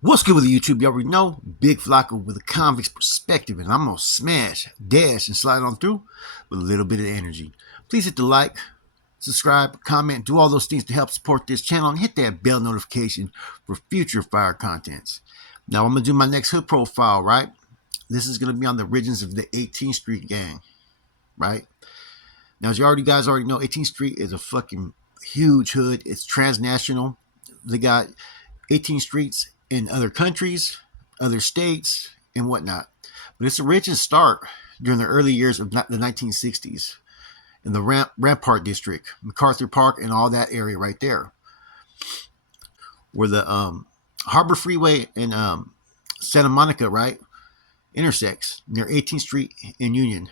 What's good with the YouTube? You already know, Big Flocko with a convict's perspective, and I'm gonna smash, dash, and slide on through with a little bit of energy. Please hit the like, subscribe, comment, do all those things to help support this channel, and hit that bell notification for future fire contents. Now I'm gonna do my next hood profile, right? This is gonna be on the origins of the 18th Street Gang, right? Now, as you guys already know, 18th Street is a fucking huge hood. It's transnational. They got 18 streets in other countries, other states, and whatnot. But its origins start during the early years of the 1960s in the Rampart District, MacArthur Park, and all that area right there, where the Harbor Freeway and Santa Monica, right, intersects near 18th Street and Union.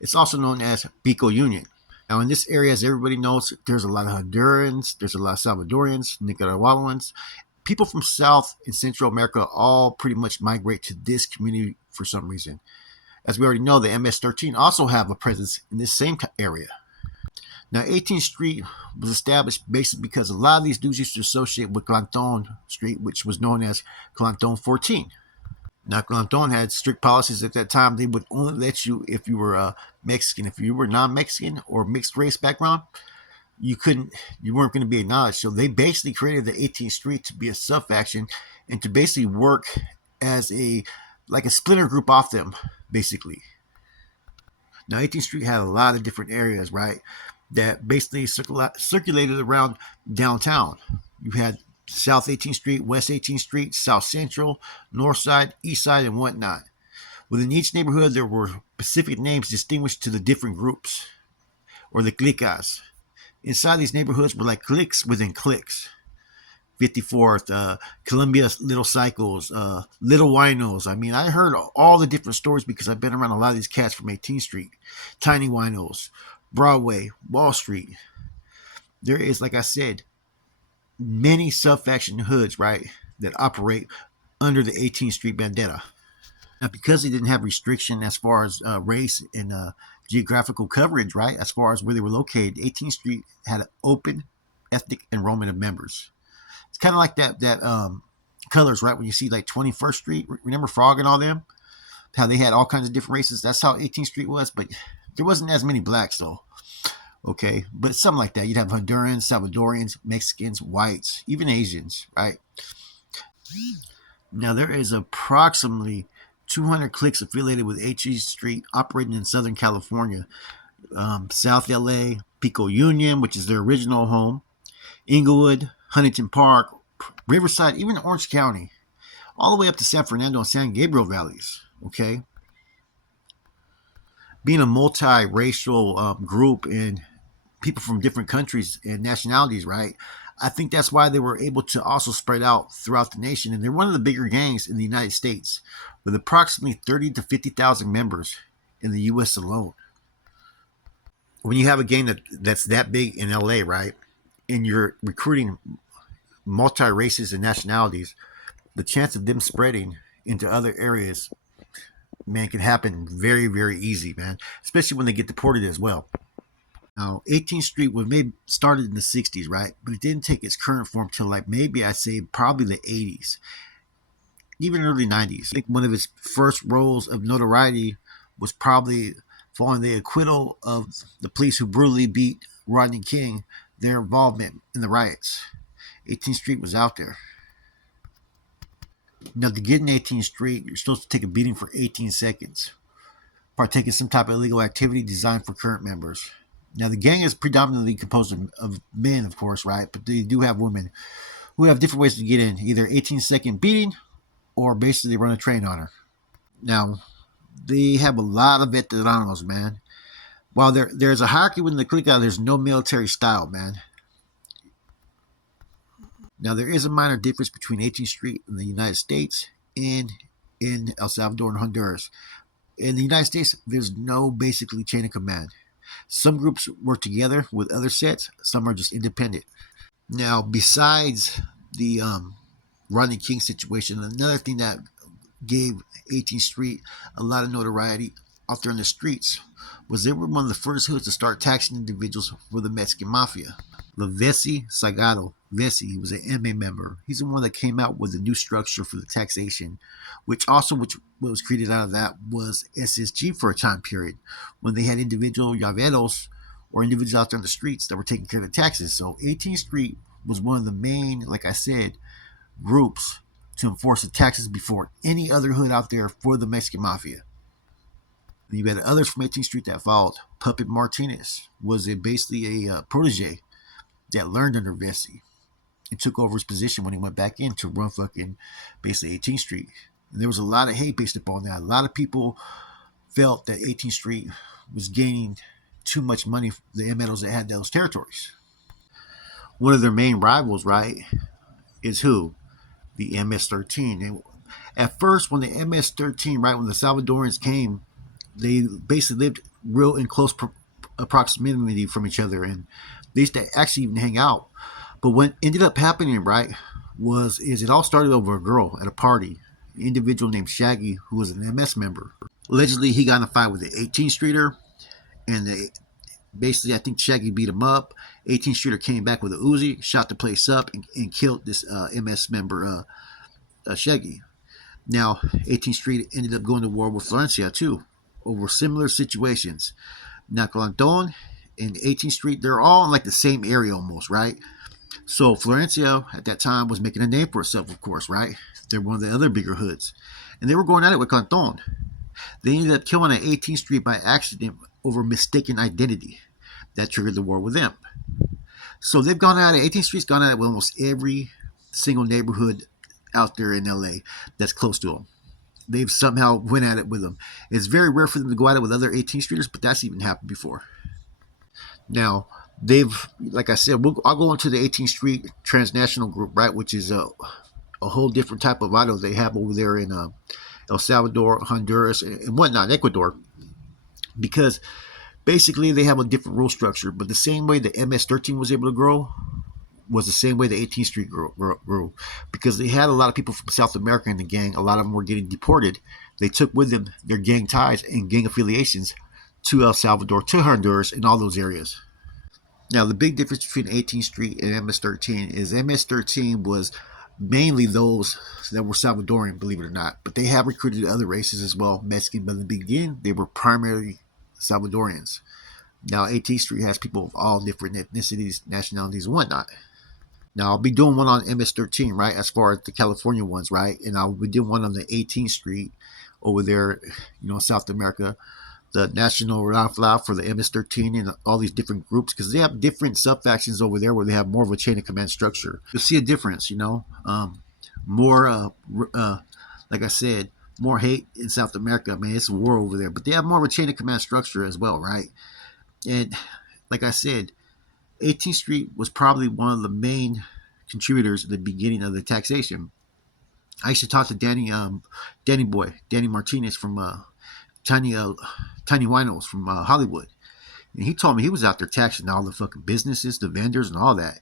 It's also known as Pico Union. Now, in this area, as everybody knows, there's a lot of Hondurans, there's a lot of Salvadorians, Nicaraguans. People from South and Central America all pretty much migrate to this community for some reason. As we already know, the MS-13 also have a presence in this same area. Now, 18th Street was established basically because a lot of these dudes used to associate with Clanton Street, which was known as Clanton 14. Now, Clanton had strict policies at that time. They would only let you if you were Mexican. If you were non-Mexican or mixed race background, you weren't going to be acknowledged. So they basically created the 18th Street to be a sub-faction and to basically work as a splinter group off them, basically. Now, 18th Street had a lot of different areas, right, that basically circulated around downtown. You had South 18th Street, West 18th Street, South Central, North Side, East Side, and whatnot. Within each neighborhood, there were specific names distinguished to the different groups, or the clicas. Inside these neighborhoods were like cliques within cliques. 54th, Columbia Little Cycles, Little Winos. I mean, I heard all the different stories because I've been around a lot of these cats from 18th Street. Tiny Winos, Broadway, Wall Street. There is, like I said, many sub-faction hoods, right, that operate under the 18th Street bandana. Now, because they didn't have restriction as far as race and geographical coverage, right, as far as where they were located, 18th Street had an open ethnic enrollment of members. It's kind of like that colors, right, when you see like 21st Street, remember Frog and all them? How they had all kinds of different races. That's how 18th Street was, but there wasn't as many blacks, though. Okay, but something like that. You'd have Hondurans, Salvadorians, Mexicans, whites, even Asians, right? Now, there is approximately 200 cliques affiliated with 18th Street operating in Southern California. South LA, Pico Union, which is their original home, Inglewood, Huntington Park, Riverside, even Orange County, all the way up to San Fernando and San Gabriel valleys, okay? Being a multi-racial group and people from different countries and nationalities, right? I think that's why they were able to also spread out throughout the nation. And they're one of the bigger gangs in the United States with approximately 30 to 50,000 members in the U.S. alone. When you have a gang that's that big in L.A., right, and you're recruiting multi-races and nationalities, the chance of them spreading into other areas, man, can happen very, very easy, man, especially when they get deported as well. Now, 18th Street was maybe started in the 60s, right? But it didn't take its current form till like maybe I'd say probably the 80s, even early 90s. I think one of its first roles of notoriety was probably following the acquittal of the police who brutally beat Rodney King, their involvement in the riots. 18th Street was out there. Now, to get in 18th Street, you're supposed to take a beating for 18 seconds, partake in some type of illegal activity designed for current members. Now, the gang is predominantly composed of men, of course, right? But they do have women who have different ways to get in, either 18-second beating or basically run a train on her. Now, they have a lot of veteranos, man. While there's a hierarchy within the clique, there's no military style, man. Now, there is a minor difference between 18th Street in the United States and in El Salvador and Honduras. In the United States, there's no basically chain of command. Some groups work together with other sets. Some are just independent. Now, besides the Rodney King situation, another thing that gave 18th Street a lot of notoriety out there in the streets was they were one of the first hoods to start taxing individuals for the Mexican Mafia. Lavesi Sagado. Vessi, he was an MA member. He's the one that came out with a new structure for the taxation, which what was created out of that was SSG for a time period when they had individual llaveros or individuals out there in the streets that were taking care of the taxes. So 18th Street was one of the main, like I said, groups to enforce the taxes before any other hood out there for the Mexican Mafia. You had others from 18th Street that followed. Puppet Martinez was basically a protege that learned under Vessi and took over his position when he went back in to run fucking basically 18th Street. And there was a lot of hate based upon that. A lot of people felt that 18th Street was gaining too much money for the MNOs that had those territories. One of their main rivals, right, is who? The MS-13. And at first, when the MS-13, right, when the Salvadorians came, they basically lived real in close proximity from each other, and they used to actually even hang out. But what ended up happening, right, is it all started over a girl at a party, an individual named Shaggy, who was an MS member. Allegedly, he got in a fight with the 18th Streeter, and basically, I think Shaggy beat him up. 18th Streeter came back with a Uzi, shot the place up, and killed this MS member, Shaggy. Now, 18th Street ended up going to war with Florencia, too, over similar situations. Now, Clanton and 18th Street, they're all in like the same area almost, right? So Florencia at that time was making a name for herself, of course, right? They're one of the other bigger hoods. And they were going at it with Clanton. They ended up killing at 18th Street by accident over mistaken identity. That triggered the war with them. So they've gone at it. 18th Street's gone at it with almost every single neighborhood out there in LA that's close to them. They've somehow went at it with them. It's very rare for them to go at it with other 18th Streeters, but that's even happened before. Now, like I said, I'll go into the 18th Street Transnational Group, right, which is a whole different type of auto they have over there in El Salvador, Honduras, and whatnot, Ecuador, because basically they have a different rule structure. But the same way the MS-13 was able to grow was the same way the 18th Street grew, because they had a lot of people from South America in the gang. A lot of them were getting deported. They took with them their gang ties and gang affiliations to El Salvador, to Honduras, and all those areas. Now, the big difference between 18th Street and MS-13 is MS-13 was mainly those that were Salvadorian, believe it or not. But they have recruited other races as well, Mexican. But in the beginning, they were primarily Salvadorians. Now, 18th Street has people of all different ethnicities, nationalities, and whatnot. Now, I'll be doing one on MS-13, right, as far as the California ones, right? And I'll be doing one on the 18th Street over there, South America, the National Ranfla for the MS-13 and all these different groups, because they have different sub-factions over there where they have more of a chain of command structure. You'll see a difference, more, like I said, more hate in South America. Man, it's a war over there, but they have more of a chain of command structure as well, right? And like I said, 18th Street was probably one of the main contributors at the beginning of the taxation. I used to talk to Danny Martinez from Tiny Winos from Hollywood, and he told me he was out there taxing all the fucking businesses, the vendors, and all that.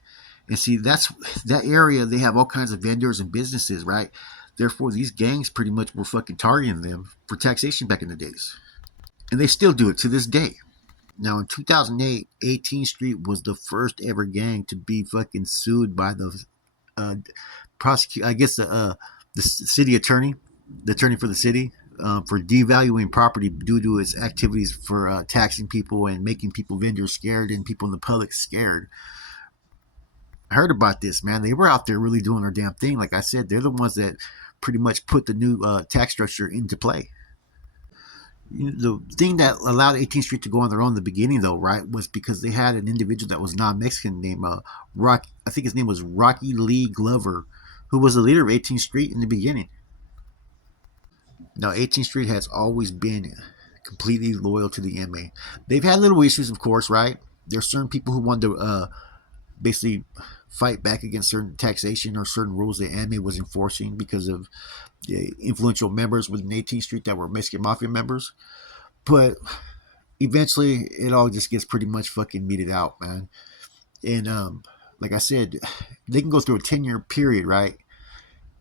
And see, that area, they have all kinds of vendors and businesses, right? Therefore, these gangs pretty much were fucking targeting them for taxation back in the days, and they still do it to this day. Now, in 2008, 18th Street was the first ever gang to be fucking sued by the the city attorney, the attorney for the city, for devaluing property due to its activities for taxing people and making vendors scared and people in the public scared. I heard about this, man. They were out there really doing their damn thing. Like I said, they're the ones that pretty much put the new tax structure into play. The thing that allowed 18th Street to go on their own in the beginning, though, right, was because they had an individual that was non-Mexican named I think his name was Rocky Lee Glover, who was the leader of 18th Street in the beginning. Now, 18th Street has always been completely loyal to the MA. They've had little issues, of course, right? There's certain people who wanted to basically fight back against certain taxation or certain rules that MA was enforcing because of the influential members within 18th Street that were Mexican Mafia members. But eventually, it all just gets pretty much fucking meted out, man. And like I said, they can go through a 10-year period, right?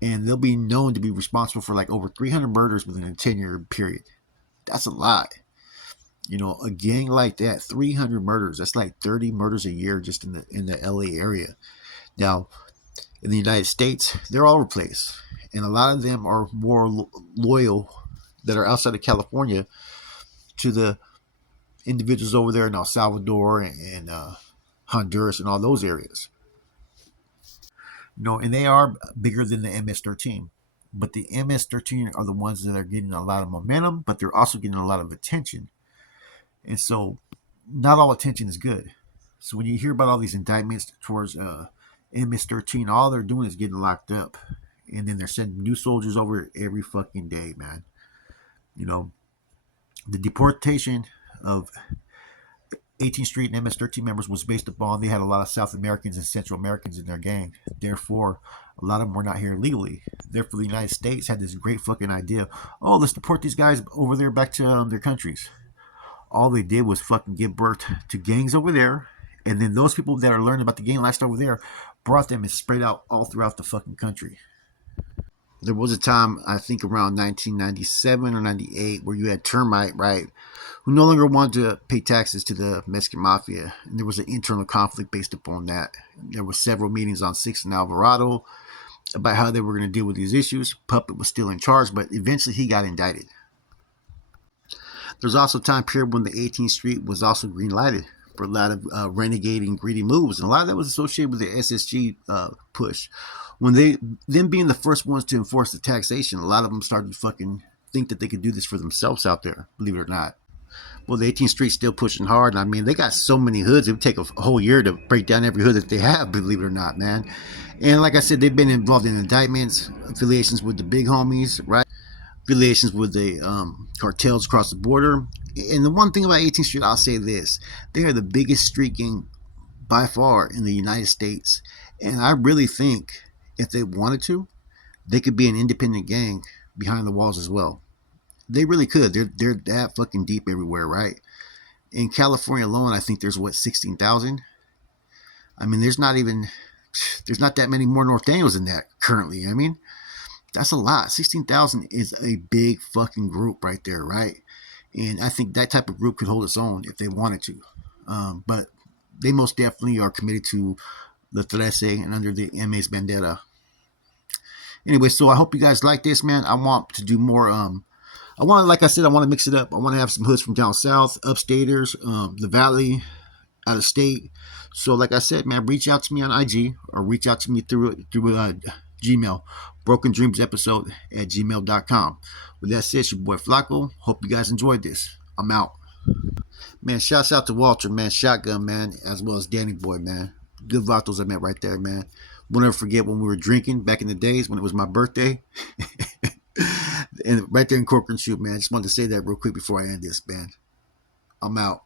And they'll be known to be responsible for like over 300 murders within a 10-year period. That's a lot. You know, a gang like that, 300 murders. That's like 30 murders a year just in the LA area. Now, in the United States, they're all over the place, and a lot of them are more loyal that are outside of California to the individuals over there in El Salvador and Honduras and all those areas. You know, and they are bigger than the MS-13. But the MS-13 are the ones that are getting a lot of momentum, but they're also getting a lot of attention. And so, not all attention is good. So when you hear about all these indictments towards MS-13, all they're doing is getting locked up, and then they're sending new soldiers over every fucking day, man. You know, the deportation of 18th Street and MS-13 members was based upon they had a lot of South Americans and Central Americans in their gang. Therefore, a lot of them were not here legally. Therefore, the United States had this great fucking idea. Oh, let's deport these guys over there back to their countries. All they did was fucking give birth to gangs over there, and then those people that are learning about the gang lifestyle over there brought them and spread out all throughout the fucking country. There was a time, I think around 1997 or 98, where you had Termite, right, who no longer wanted to pay taxes to the Mexican Mafia. And there was an internal conflict based upon that. There were several meetings on 6th and Alvarado about how they were going to deal with these issues. Puppet was still in charge, but eventually he got indicted. There's also a time period when the 18th Street was also green lighted for a lot of renegade and greedy moves, and a lot of that was associated with the SSG push. When them being the first ones to enforce the taxation, a lot of them started to fucking think that they could do this for themselves out there, believe it or not. Well, the 18th Street's still pushing hard, and I mean, they got so many hoods, it would take a whole year to break down every hood that they have, believe it or not, man. And like I said, they've been involved in indictments, affiliations with the big homies, right? Affiliations with the cartels across the border. And the one thing about 18th Street, I'll say this: they are the biggest street gang by far in the United States. And I really think if they wanted to, they could be an independent gang behind the walls as well. They really could. They're that fucking deep everywhere, right? In California alone, I think there's what 16,000. I mean, there's not that many more North Daniels than that currently. I mean, that's a lot. 16,000 is a big fucking group right there, right? And I think that type of group could hold its own if they wanted to. But they most definitely are committed to the Trece and under the MS Bandera. Anyway, so I hope you guys like this, man. I want to do more. I want to, like I said, I want to mix it up. I want to have some hoods from down south, upstaters, the valley, out of state. So, like I said, man, reach out to me on IG or reach out to me through Gmail, Broken Dreams episode at gmail.com. With that said, it's your boy Flacco. Hope you guys enjoyed this. I'm out. Man, shouts out to Walter, man, Shotgun, man, as well as Danny Boy, man. Good vatos I met right there, man. Won't ever forget when we were drinking back in the days when it was my birthday. And right there in Corcoran Shoot, man. I just wanted to say that real quick before I end this, man. I'm out.